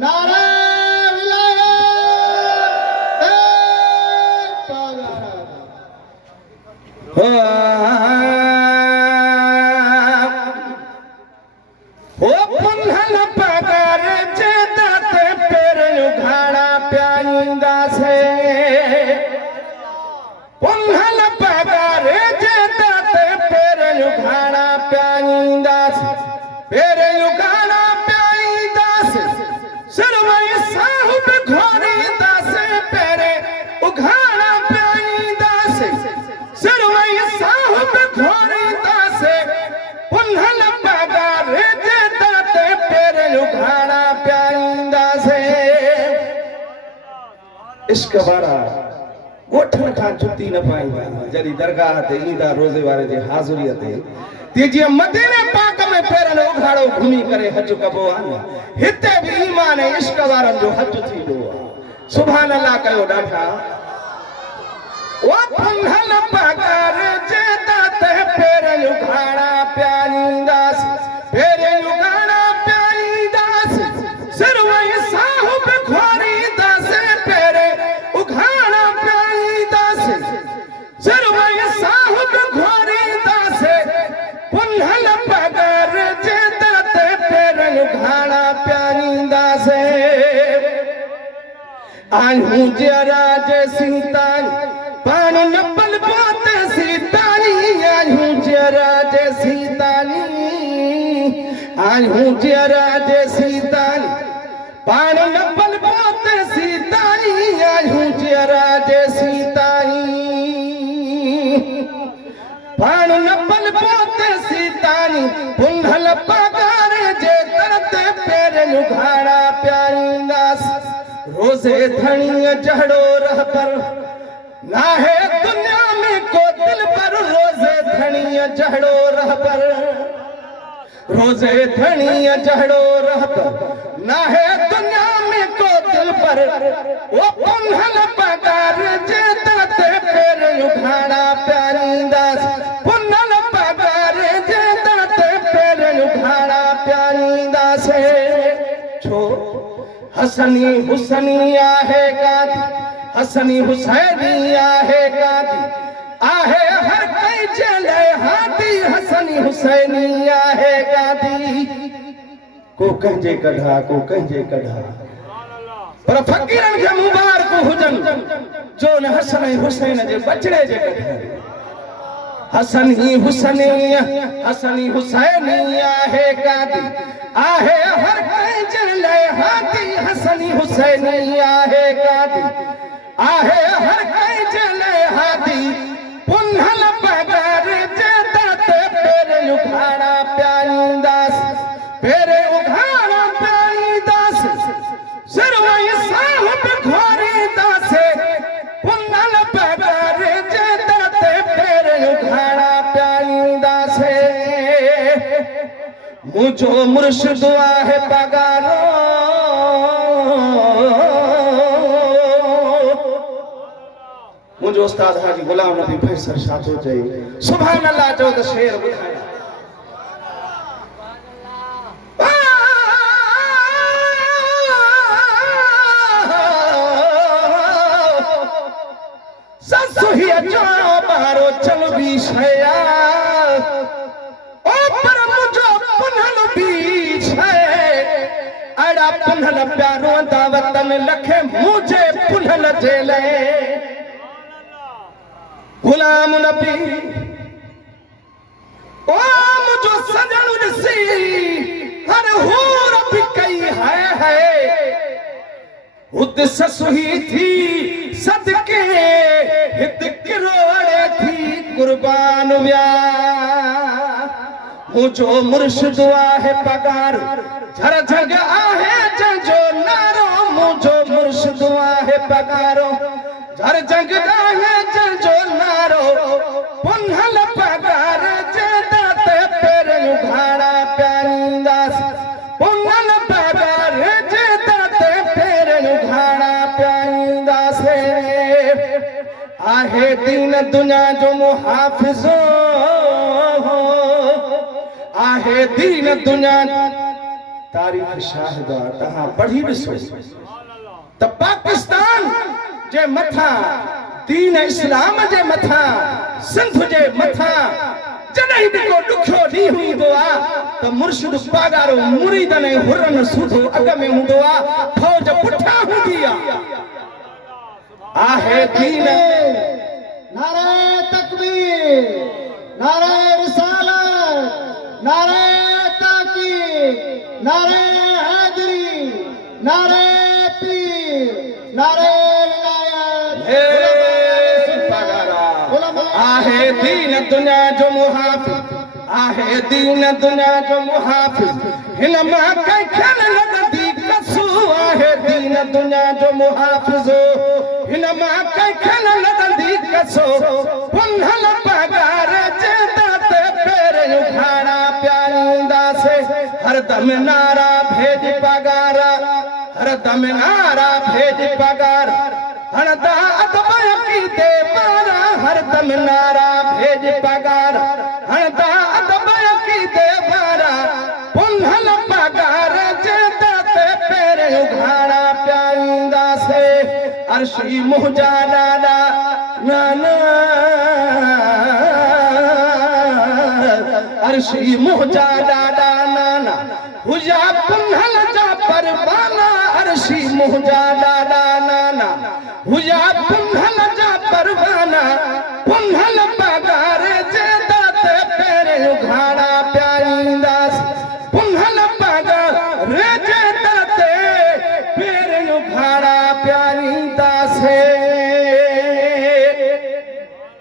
नारे हो पुन्हन पगार जेदत पेर उघाड़ा प्याईंदा से पुन्हन पगार जेदत पेर उघाड़ा प्याईंदा से पेर उघाड़ा प्याईंदा से सिरवई साहुब घोरींदा से पेर उघाड़ा प्याईंदा से सिरवई साहुब घोरींदा से पुन्हन पगार जेदत पेर उघाड़ा प्याईंदा से इश्क वारा गोठन खां छुट्टी न पाईंदा जॾहिं दरगाह ते ईंदा रोज़े वारे जे हाज़ुरीअ ते जीअं मदीने पाक में पेरनि उघाड़ो घुमी करे हज कबो आहे हिते बि ईमान ऐं इश्क वारनि जो हज थींदो आहे सुभान अल्लाह कयो ॾाढा ओ पुन्हन पगार जेदत पेरनि उघाड़ा प्याईंदासीं पेरनि उघाड़ा प्याईंदासीं सिरवई साहुब घोरींदासीं पेरे उघाड़ा प्याईंदासीं सिरवई साहुब घोरींदासीं पुन्हन पगार जेदत पेरनि उघाड़ा प्याईंदासीं आहियूं जरा जे सीताई पान नपल बात सीतानी आहियूं जरा जे सीतानी आहियूं जरा जे सीतानी पान नपल बात सीतानी आहियूं जरा जे सीतानी पान नपल बात सीतानी पुन्हल पगार जे तरत पेरनि उघाड़ा प्याईंदासीं रोज़े धणीअ जहड़ो रहबर ना है दुनिया में को दिल पर रोज़े धणीअ जहड़ो रहबर रोज़े धणीअ जहड़ो रहबर ना है दुनिया में को दिल पर वो पुन्हन पगार जेदत पेरनि उघाड़ा प्याईंदासीं पुन्हन पगार जेदत पेरनि उघाड़ा प्याईंदासीं छो हसनी हुसनी आहे गादी हसनी हुसैनी आहे गादी आहे हर कई जले हादी हसनी हुसैनी आहे गादी को कंहिंजे कढा को कंहिंजे कढा पर फ़कीरनि खे मुबारक हुजनि जो न हसन ऐं हुसैन जे बचड़े जे कढा हसनी हुसनी हसनी हुसैनी आहे गादी आहे हर कई जले हादी हसनी हुसैनी आहे गादी आहे हर कई जले हादी पुन्हन पगार जेदत पेरनि उघाड़ा प्याईंदासीं पेरे उघाड़ा प्याईंदासीं सिरवई साहुब घोरींदासीं पुन्हन पगार जेदत पेरनि उघाड़ा प्याईंदासीं मुंहिंजो मुर्शिद आहे पगारो मुझे उस्ताद हाजी गुलाम नबी फैसल शाह तो चई सुभान अल्लाह जो त शेर ॿुधाया ससुहिया जो बारो चल भी छया ओ पर मुझो पुन्हन भी छे अड़ा पुन्हन प्यारो दा वतन लखे मुझे पुन्हन जेले गुलाम नबी ओ मुझो सजन ॾिसी हर हूर बि कई है हुद ससुही थी सदके हित किरोड़े थी कुर्बान विया मुझो मुर्शिद आहे पगार झर झग आहे जंहिंजो नारो मुझो मुर्शिद आहे पगारो झर झग आहे जंहिंजो नारो पुन्हन पगार जेदत पेरनि उघाड़ा प्याईंदासीं पुन्हन पगार जेदत पेरनि उघाड़ा प्याईंदासीं आहे दीन दुनिया जो मुहाफ़िज़ो आहे दीन दुनिया तारीख़ शाहिद आहे तहां पढ़ी ॾिसो त पाकिस्तान जे मथा दीन इस्लाम जे मथा सिंध जे मथा जॾहिं बि को ॾुखियो ॾींहुं ईंदो आहे त मुर्शिद पागारो मुरीदन ऐं हुरन सूधो अॻ में हूंदो आहे फौज पुठियां हूंदी आहे दीन नारे तकबीर नारे रिसालत नारे ताकीद नारे हैदरी नारे पीर नारे आहे दीन दुनिया जो मुहाफ़िज़ आहे दीन दुनिया जो मुहाफ़िज़ हिन मां कंहिंखे न लॻंदी कसू आहे दीन दुनिया जो मुहाफ़िज़ हिन मां कंहिंखे न लॻंदी कसो पुनल पगार जे दाते पेर उघाड़ा प्यारींदासे हरदम नारा भेज पगार हरदम नारा भेज पगार हणदा अदब अक़ीदे वारा हरदम नारा भेज पगार हणदा अदब अक़ीदे वारा पुनल पगार जे दाते पेर उघाड़ा प्यारींदासे अर्शी मुंहिंजा ॾाॾा नाना अर्शी मुंहिंजा ॾाॾा नाना हुजा पुनल जा परवाना अर्शी मुंहिंजा ॾाॾा नाना हुजा